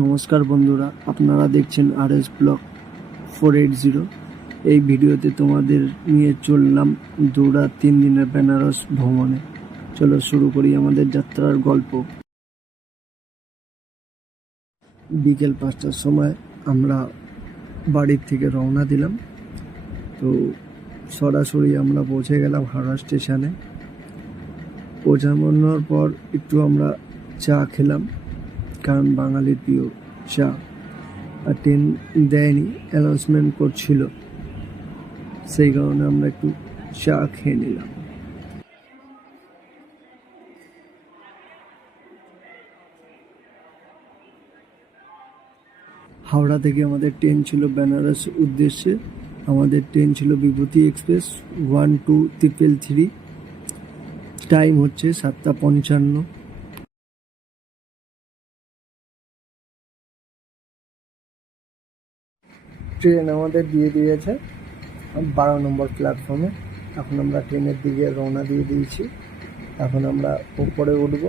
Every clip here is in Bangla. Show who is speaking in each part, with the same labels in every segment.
Speaker 1: নমস্কার বন্ধুরা, আপনারা দেখছেন R S block four eight zero এই ভিডিওতে তোমাদের নিয়ে চললাম দৌড়া তিন দিনের বেনারস ভ্রমণে। চলো শুরু করি আমাদের যাত্রার গল্প। বিকেল পাঁচটার সময় আমরা বাড়ির থেকে রওনা দিলাম। তো সরাসরি আমরা পৌঁছে গেলাম হাওড়া স্টেশনে। পৌঁছানোর পর একটু আমরা চা খেলাম। কারণ বাঙালির প্রিয় চা আর ট্রেন দেয়নি অ্যানাউন্সমেন্ট করছিল। সেই কারণে আমরা একটু চা খেয়ে নিলাম। হাওড়া থেকে আমাদের ট্রেন ছিল বেনারস উদ্দেশ্যে। আমাদের ট্রেন ছিল Bibhuti express one two triple three time হচ্ছে সাতটা পঞ্চান্ন। ট্রেন আমাদের দিয়ে দিয়েছে। বারো নম্বর প্ল্যাটফর্মে এখন আমরা ট্রেনের দিকে রওনা দিয়ে দিয়েছি। এখন আমরা উপরে উঠবো।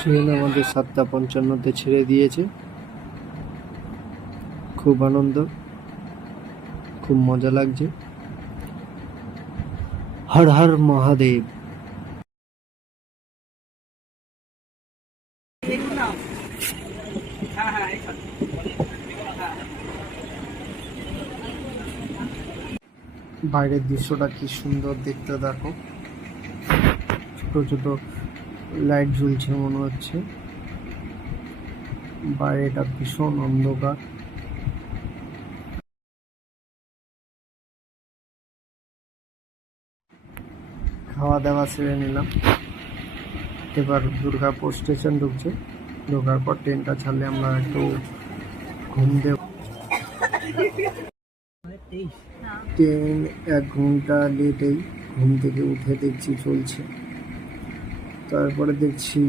Speaker 1: ট্রেন আমাদের সাতটা পঞ্চান্নতে ছেড়ে দিয়েছে। খুব আনন্দ। খুব মজা লাগছে। হর হর মহাদেব। বাইরের দৃশ্যটা কি সুন্দর দেখতে দেখো। ছোট ছোট লাইট ঝুলছে মনে হচ্ছে। বাইরেটা ভীষণ অন্ধকার। খাওয়া দাওয়া সেরে নিলাম। এবার দুর্গাপুর স্টেশন ঢুকছে। ঢোকার পর ট্রেনটা ছাড়লে আমরা একটু ঘুম দেব। ট্রেন এক ঘণ্টা লেটেই ঘুম থেকে উঠে দেখছি চলছে। তারপরে দেখছি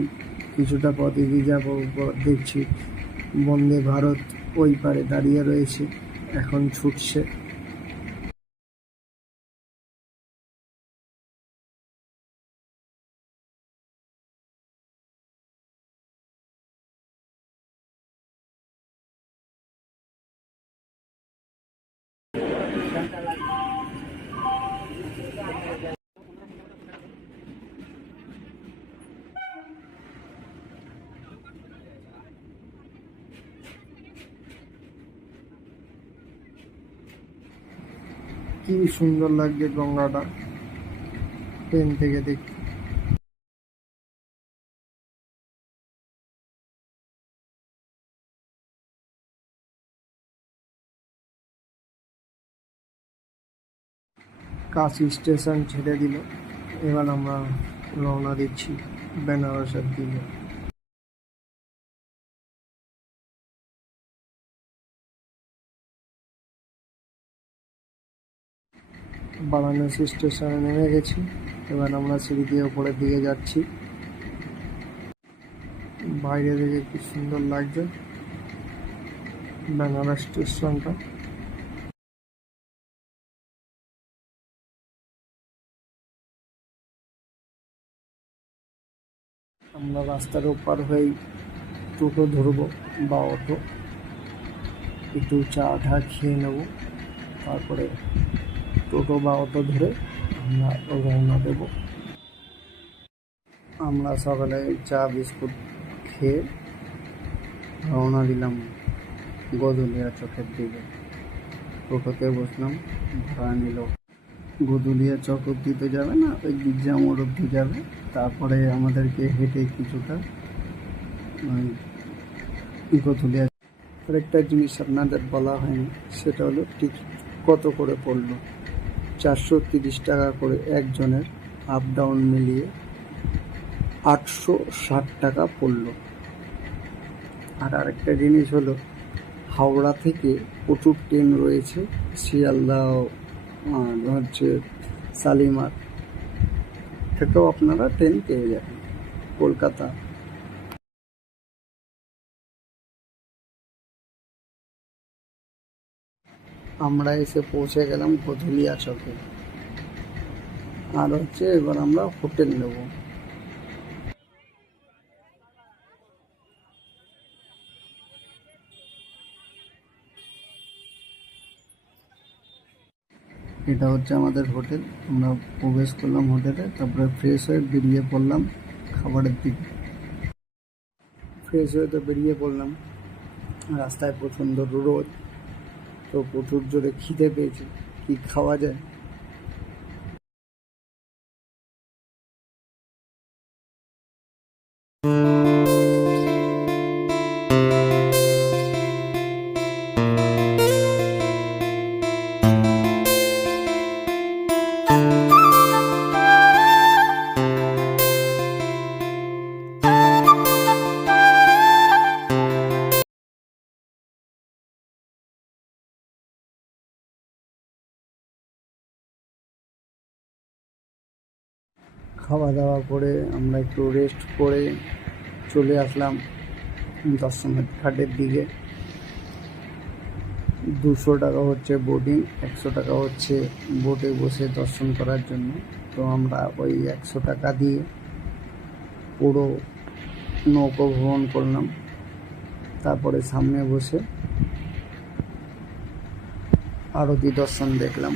Speaker 1: কিছুটা পথ এগিয়ে যাব দেখছি বন্দে ভারত ওই পারে দাঁড়িয়ে রয়েছে, এখন ছুটছে। কি সুন্দর লাগছে গঙ্গাটা। ট্রেন থেকে দেখতে কাশি স্টেশন ছেড়ে দিল। এবার আমরা রওনা দিচ্ছি বেনারসের দিকে। বারাণসী স্টেশনে নেমে গেছি। এবার আমরা সিঁড়ি দিয়ে ওপরের দিকে যাচ্ছি। বাইরে থেকে কি সুন্দর লাগছে বেনারস স্টেশনটা। আমরা রাস্তার ওপার হয়েই টোটো ধরবো বা অটো। একটু চা ঢা খেয়ে নেব, তারপরে টোটো বা অটো ধরে আমরা রওনা দেব। আমরা সকালে চা, বিস্কুট খেয়ে রওনা দিলাম গদুলিয়া চকের দিকে। টোটোতে বসলাম, ভাড়া নিল। গদুলিয়া চক অব্দি তো যাবে না, ওই গির্জা মোড় অব্দি যাবে। তারপরে আমাদেরকে হেঁটে কিছুটা গদুলিয়া আরেকটা জিনিস আপনাদের বলা হয়নি, সেটা হলো টিকিট কত করে পড়ল। চারশো তিরিশ টাকা করে একজনের আপ ডাউন মিলিয়ে আটশো ষাট টাকা পড়ল। আর আরেকটা জিনিস হলো, হাওড়া থেকে প্রচুর ট্রেন রয়েছে শিয়ালদহ আর হচ্ছে শালিমার। থেকেও আপনারা ট্রেন পেয়ে যাবেন। কলকাতা আমরা এসে পৌঁছে গেলাম কথুলিয়া চকে। আর হচ্ছে এবার আমরা হোটেল নেব। এটা হচ্ছে আমাদের হোটেল। আমরা প্রবেশ করলাম হোটেলে, তারপরে ফ্রেশ হয়ে বেরিয়ে পড়লাম খাবারের দিকে। ফ্রেশ হয়ে তো বেরিয়ে পড়লাম। রাস্তায় প্রচণ্ড রোদ। তো প্রচুর জোরে খিদে পেয়েছে কি খাওয়া যায়? খাওয়া দাওয়া করে আমরা একটু রেস্ট করে চলে আসলাম দশমের ঘাটের দিকে। দুশো টাকা হচ্ছে বোটিং একশো টাকা হচ্ছে বোটে বসে দর্শন করার জন্য। তো আমরা ওই একশো টাকা দিয়ে পুরো নৌকো ভ্রমণ করলাম। তারপরে সামনে বসে আরতি দর্শন দেখলাম।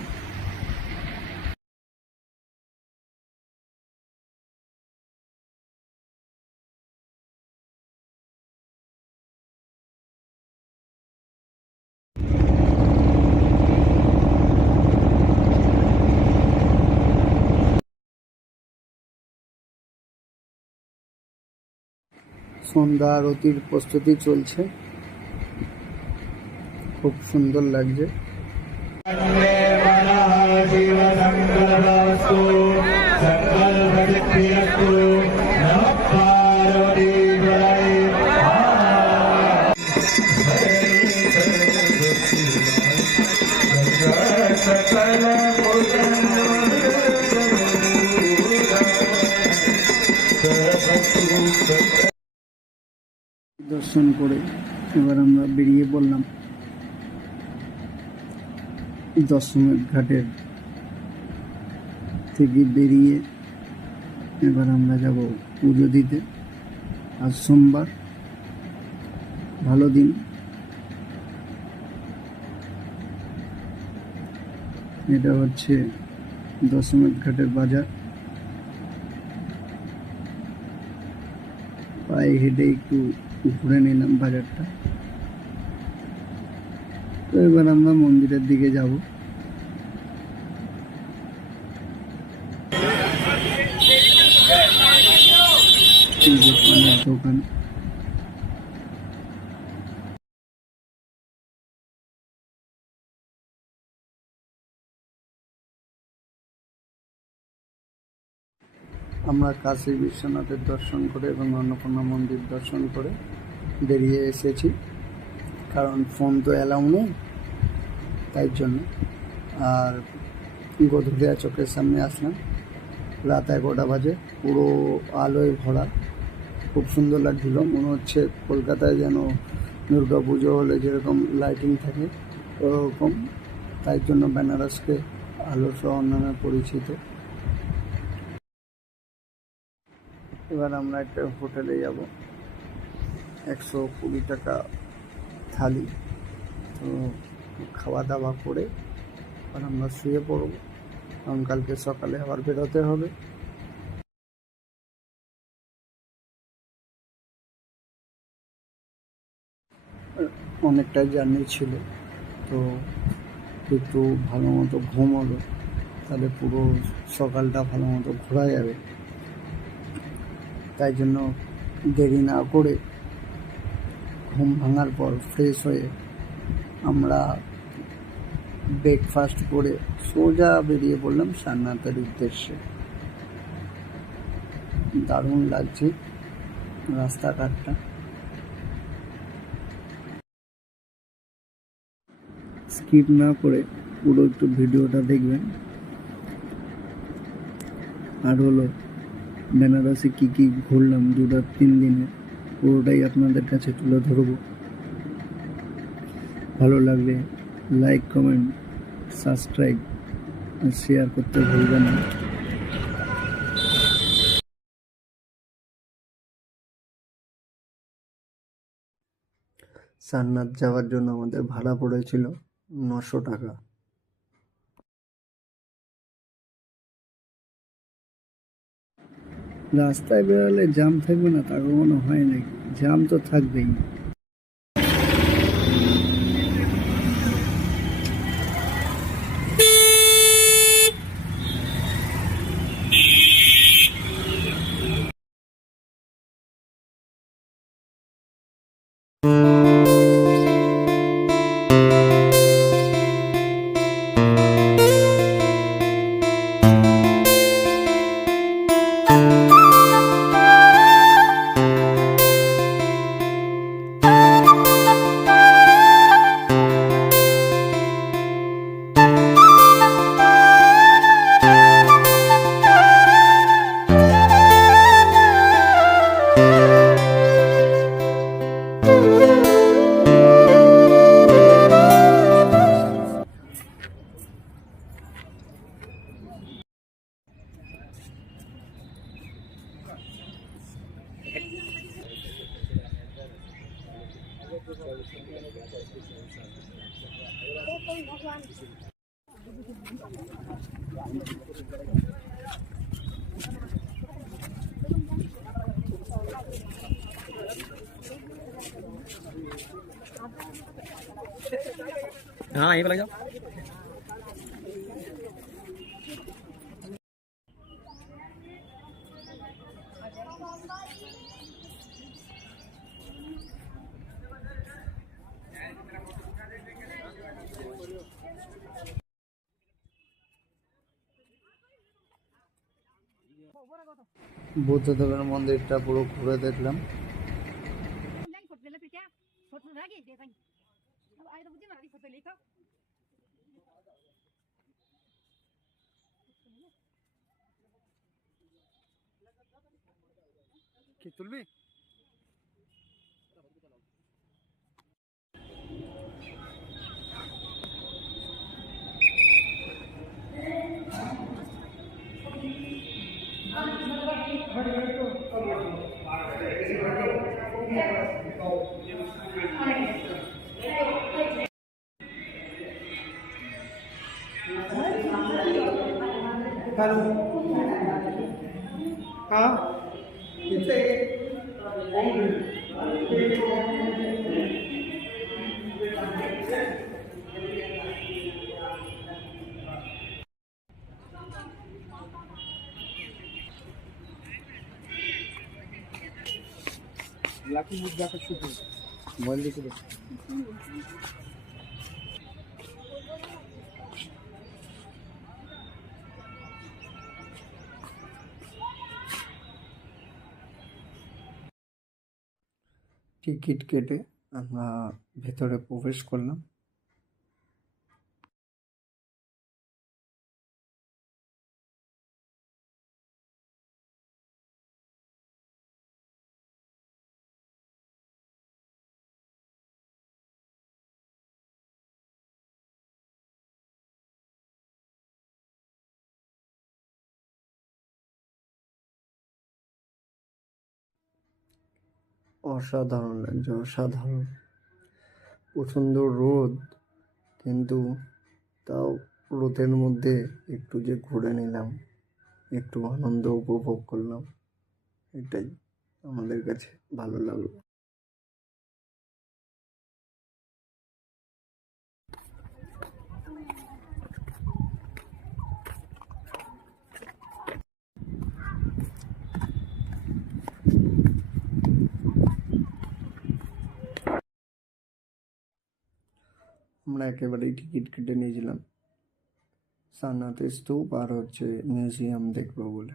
Speaker 1: সন্ধ্যা আরতির প্রস্তুতি চলছে। খুব সুন্দর লাগছে। করে এবার আমরা বেরিয়ে পড়লাম দশমের ঘাটের থেকে বেরিয়ে এবার আমরা যাব পুজো দিতে। আজ সোমবার, ভালো দিন। এটা হচ্ছে দশমের ঘাটের বাজার। পায়ে হেঁটে একটু ঘুরে নিলাম বাজারটা। তো এবার আমরা মন্দিরের দিকে যাব। দোকান আমরা কাশী বিশ্বনাথের দর্শন করে এবং অন্নপূর্ণা মন্দির দর্শন করে বেরিয়ে এসেছি। কারণ ফোন তো অ্যালাউ নেই, তাই জন্য। আর গধুলিয়া চোখের সামনে আসলাম। রাত এগারোটা বাজে, পুরো আলোয় ভরা। খুব সুন্দর লাগছিল। মনে হচ্ছে কলকাতায় যেন দুর্গা পুজো হলে যেরকম লাইটিং থাকে, ওরকম। তাই জন্য বেনারসকে আলো শহর নামে পরিচিত। এবার আমরা একটা হোটেলে যাব। একশো কুড়ি টাকা থালি। তো খাওয়া দাওয়া করে আর আমরা শুয়ে পড়ব। কারণ কালকে সকালে আবার বেরোতে হবে। অনেকটাই জার্নি ছিল। তো একটু ভালো মতো ঘুম হলো তাহলে পুরো সকালটা ভালো মতো ঘোরা যাবে। তাই জন্য দেরি না করে ঘুম ভাঙার পর ফ্রেশ হয়ে আমরা ব্রেকফাস্ট করে সোজা বেরিয়ে পড়লাম সান্নাথের উদ্দেশ্যে। দারুণ লাগছে রাস্তাঘাটটা। স্কিপ না করে পুরো একটু ভিডিওটা দেখবেন। আর হলো বেনারসে কী কী ঘুরলাম দু রাত তিন দিনে, পুরোটাই আপনাদের কাছে তুলে ধরবো। ভালো লাগলে লাইক কমেন্ট সাবস্ক্রাইব শেয়ার করতে ভুলবেন না। সান্নাথ যাওয়ার জন্য আমাদের ভাড়া পড়েছিল নশো টাকা। রাস্তায় বেরোলে জ্যাম থাকবে না তা কখনো হয় নাকি জ্যাম তো থাকবেই।
Speaker 2: हाँ यहीं पर लग जाओ
Speaker 1: বুদ্ধদেবের মন্দিরটা পুরো ঘুরে দেখলাম। তুলবি? মোবাইল টিকিট কেটে আমরা ভেতরে প্রবেশ করলাম। অসাধারণ লাগছে অসাধারণ প্রচণ্ড রোদ, কিন্তু তাও রোদের মধ্যে একটু যে ঘুরে নিলাম, একটু আনন্দ উপভোগ করলাম, এটাই আমাদের কাছে ভালো লাগল। আমরা একেবারেই টিকিট কেটে নিয়েছিলাম সারনাথ স্তূপ আর হচ্ছে মিউজিয়াম দেখবো বলে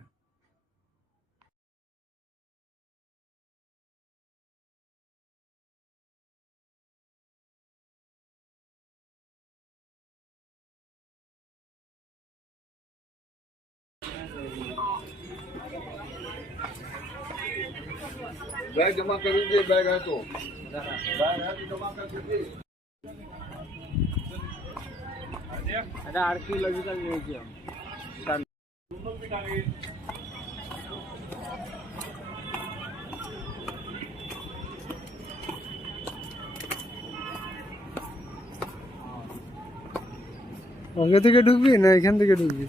Speaker 3: बैग जमा कर दीजिए बैग है तो बैग है तो जमा कर दीजिए
Speaker 2: এটা আর্কিওলজিক্যাল মিউজিয়াম
Speaker 1: আগে থেকে ঢুকবি না এখান থেকে ঢুকবি?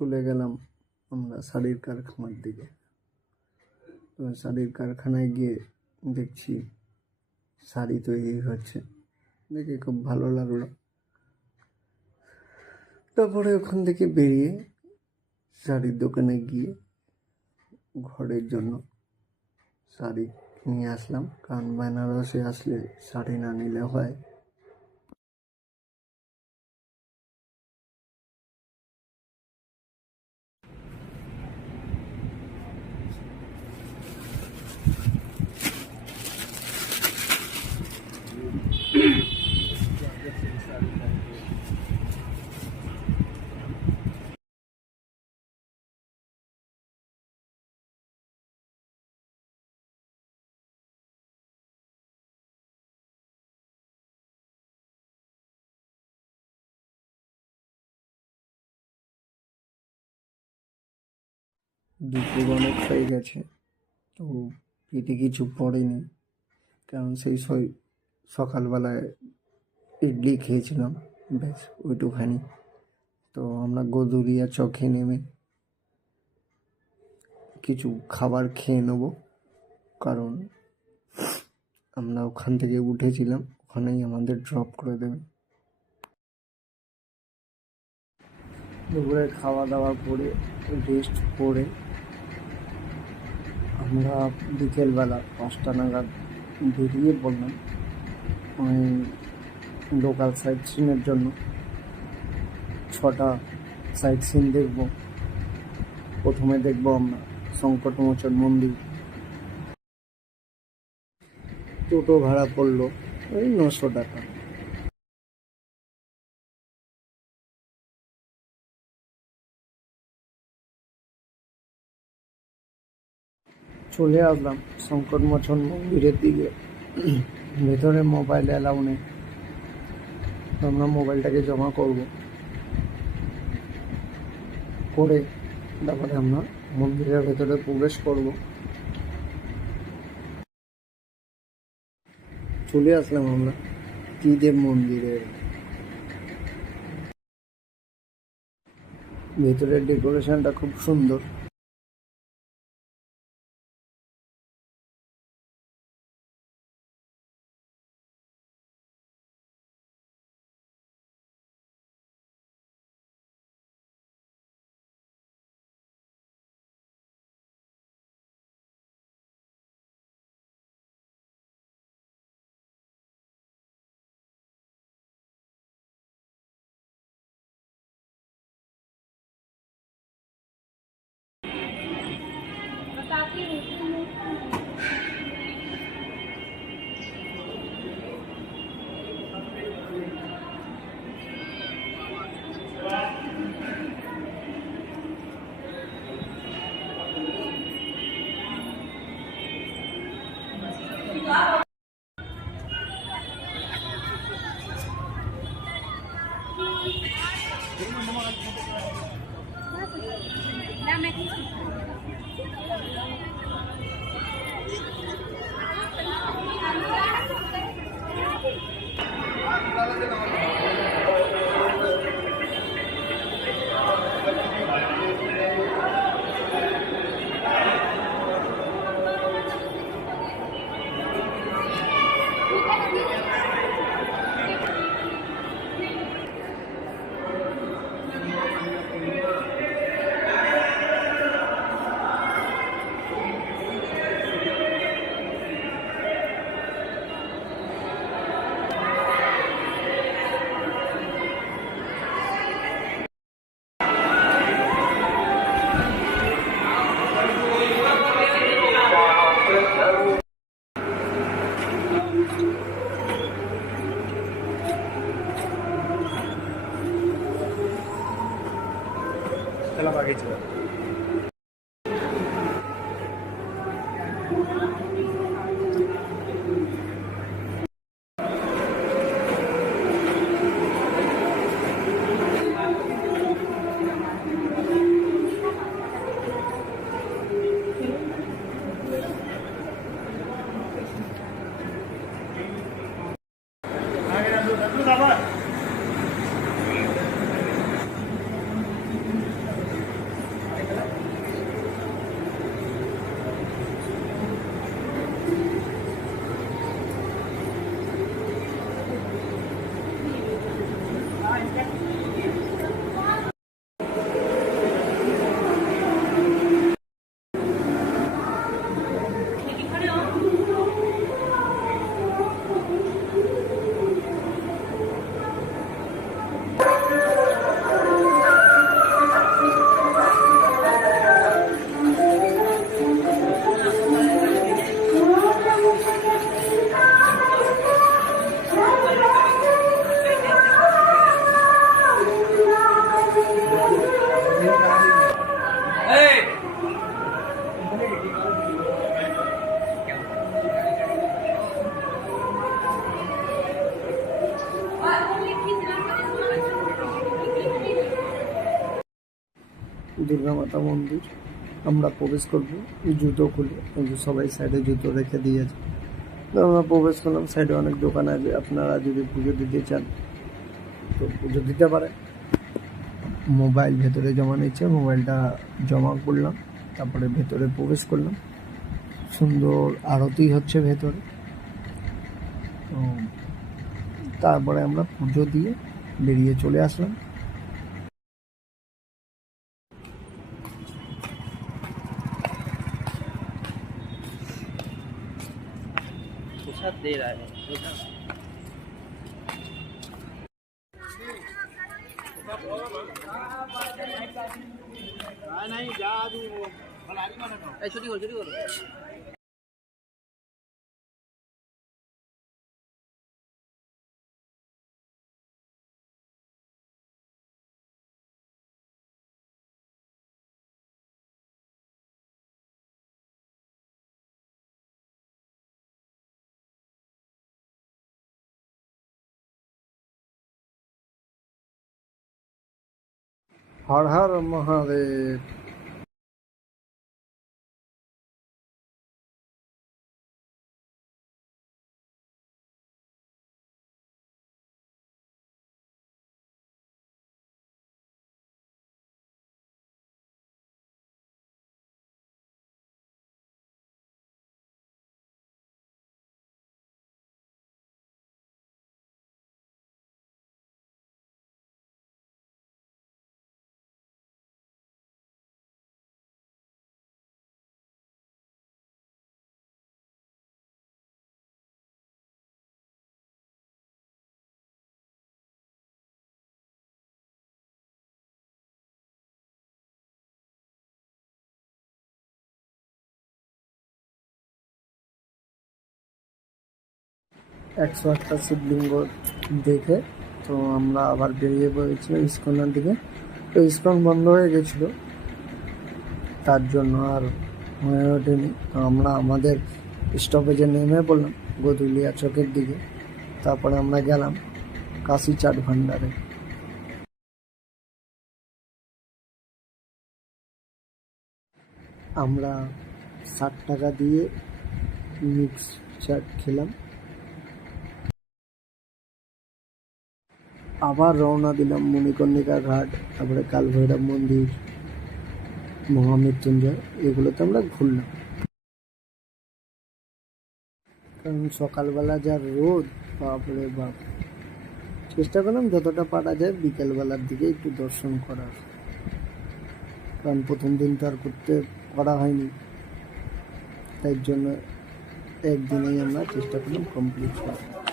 Speaker 1: চলে গেলাম আমরা শাড়ির কারখানার দিকে। শাড়ির কারখানায় গিয়ে দেখছি শাড়ি তৈরি হচ্ছে। দেখে খুব ভালো লাগল। তারপরে ওখান থেকে বেরিয়ে শাড়ির দোকানে গিয়ে ঘরের জন্য শাড়ি নিয়ে আসলাম। কারণ বেনারসে আসলে শাড়ি না নিলে হয় দুপুর অনেক হয়ে গেছে, তো পেটে কিছু পড়েনি। কারণ সেই সকালবেলায় ইডলি খেয়েছিলাম, ব্যাস ওইটুখানি। তো আমরা গদুরিয়া চকে নেমে কিছু খাবার খেয়ে নেব, কারণ আমরা ওখান থেকে উঠেছিলাম, ওখানেই আমাদের ড্রপ করে দেবে। দুপুরে খাওয়া দাওয়া করে রেস্ট করে আমরা বিকেলবেলা পাঁচটা নাগাদ বেরিয়ে পড়লাম ওই লোকাল সাইট সিনের জন্য। ছটা সাইট সিন দেখব। প্রথমে দেখব আমরা সংকটমোচন মন্দির। টোটো ভাড়া পড়ল ওই নশো টাকা। চলে আসলাম সংকটমোচন মন্দিরের দিকে। ভেতরে মোবাইল অ্যালাউ নেই। আমরা মোবাইলটাকে জমা করব। করে তারপরে আমরা মন্দিরের ভেতরে প্রবেশ করব। চলে আসলাম আমরা ত্রিদেব মন্দিরে ভেতরের ডেকোরেশনটা খুব সুন্দর। মাতা মন্দির। আমরা প্রবেশ করব। জুতো খুলে সবাই সাইডে জুতো রেখে দিয়েছে। তো আমরা প্রবেশ করলাম। সাইডে অনেক দোকান আছে। আপনারা যদি পুজো দিতে চান, তো পুজো দিতে পারে মোবাইল ভেতরে জমা নিচ্ছে। মোবাইলটা জমা করলাম। তারপরে ভেতরে প্রবেশ করলাম। সুন্দর আরতি হচ্ছে ভেতরে। তো তারপরে আমরা পুজো দিয়ে বেরিয়ে চলে আসলাম।
Speaker 2: साथ दे रहा है। नहीं जा छुट्टी करो
Speaker 1: হর হর মহাদেব একশো আটটা শিবলিঙ্গ দেখে তো আমরা আবার বেরিয়ে পড়েছিলাম ইস্কনের দিকে। তো ইস্কন বন্ধ হয়ে গেছিল। তার জন্য আর হয়ে ওঠেনি। তো আমরা আমাদের স্টপেজে নেমে পড়লাম গদুলিয়া চকের দিকে। তারপরে আমরা গেলাম কাশি চাট ভান্ডারে আমরা ষাট টাকা দিয়ে মিক্স চাট খেলাম। আবার রওনা দিলাম মণিকর্ণিকা ঘাট, তারপরে কালভৈরব মন্দির, মহামৃত্যুঞ্জয়, এগুলোতে আমরা ঘুরলাম। কারণ সকালবেলা যা রোদ, বাপরে বাপ। চেষ্টা করলাম যতটা পারা যায় বিকেলবেলার দিকে একটু দর্শন করার। কারণ প্রথম দিন তো আর করতে করা হয়নি। তাই জন্য একদিনেই আমরা চেষ্টা করলাম কমপ্লিট করার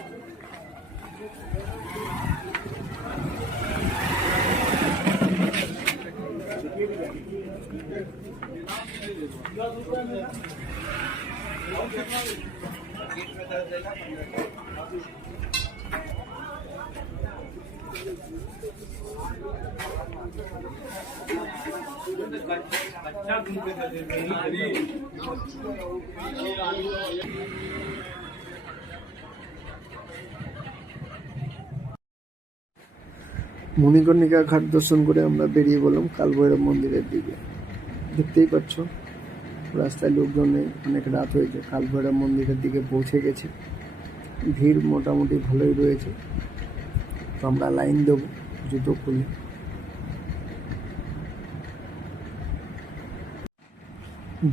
Speaker 1: মণিকর্ণিকা ঘাট দর্শন করে আমরা বেরিয়ে বললাম কালভৈরব মন্দিরের দিকে। দেখতেই পাচ্ছ রাস্তায় লোকজন নেই, অনেক রাত হয়েছে। কালভৈরব মন্দিরের দিকে পৌঁছে গেছে। ভিড় মোটামুটি ভালোই রয়েছে। তো আমরা লাইন দেবো, জুতো খুলে।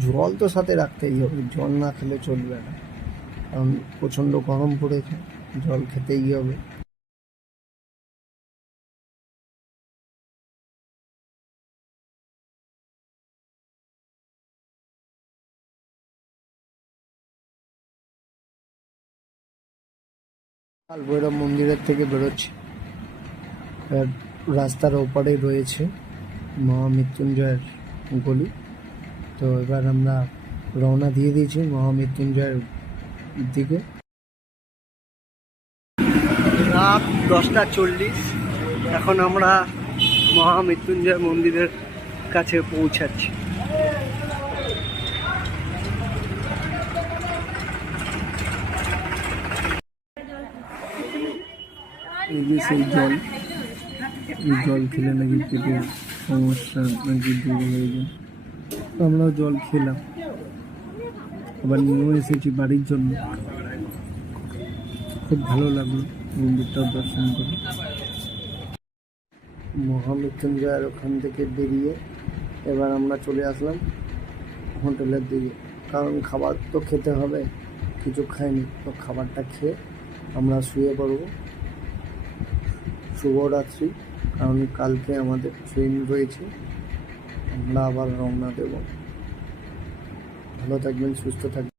Speaker 1: জল তো সাথে রাখতেই হবে, জল না খেলে চলবে না। কারণ প্রচণ্ড গরম পড়েছে, জল খেতেই হবে। কাল ভৈরব মন্দিরের থেকে বেরোচ্ছি। রাস্তার ওপারে রয়েছে মহামৃত্যুঞ্জয়ের গলি। তো এবার আমরা রওনা দিয়ে দিয়েছি মহামৃত্যুঞ্জয়ের দিকে। রাত দশটা চল্লিশ। এখন আমরা মহামৃত্যুঞ্জয় মন্দিরের কাছে পৌঁছাচ্ছি। এই যে সেই জল, এই জল খেলে নাকি পেটের সমস্যা নাকি দূর হয়ে যায়। তো আমরাও জল খেলাম। আবার নিয়েও এসেছি বাড়ির জন্য। খুব ভালো লাগল মন্দিরটাও দর্শন করে। মহামৃত্যুঞ্জয়ের ওখান থেকে বেরিয়ে এবার আমরা চলে আসলাম হোটেলের দিকে। কারণ খাবার তো খেতে হবে, কিছু খাইনি, তো খাবারটা খেয়ে আমরা শুয়ে পড়ব। শুভরাত্রি। কারণ কালকে আমাদের ট্রেন রয়েছে। আমরা আবার রওনা দেব। ভালো থাকবেন সুস্থ থাকবেন।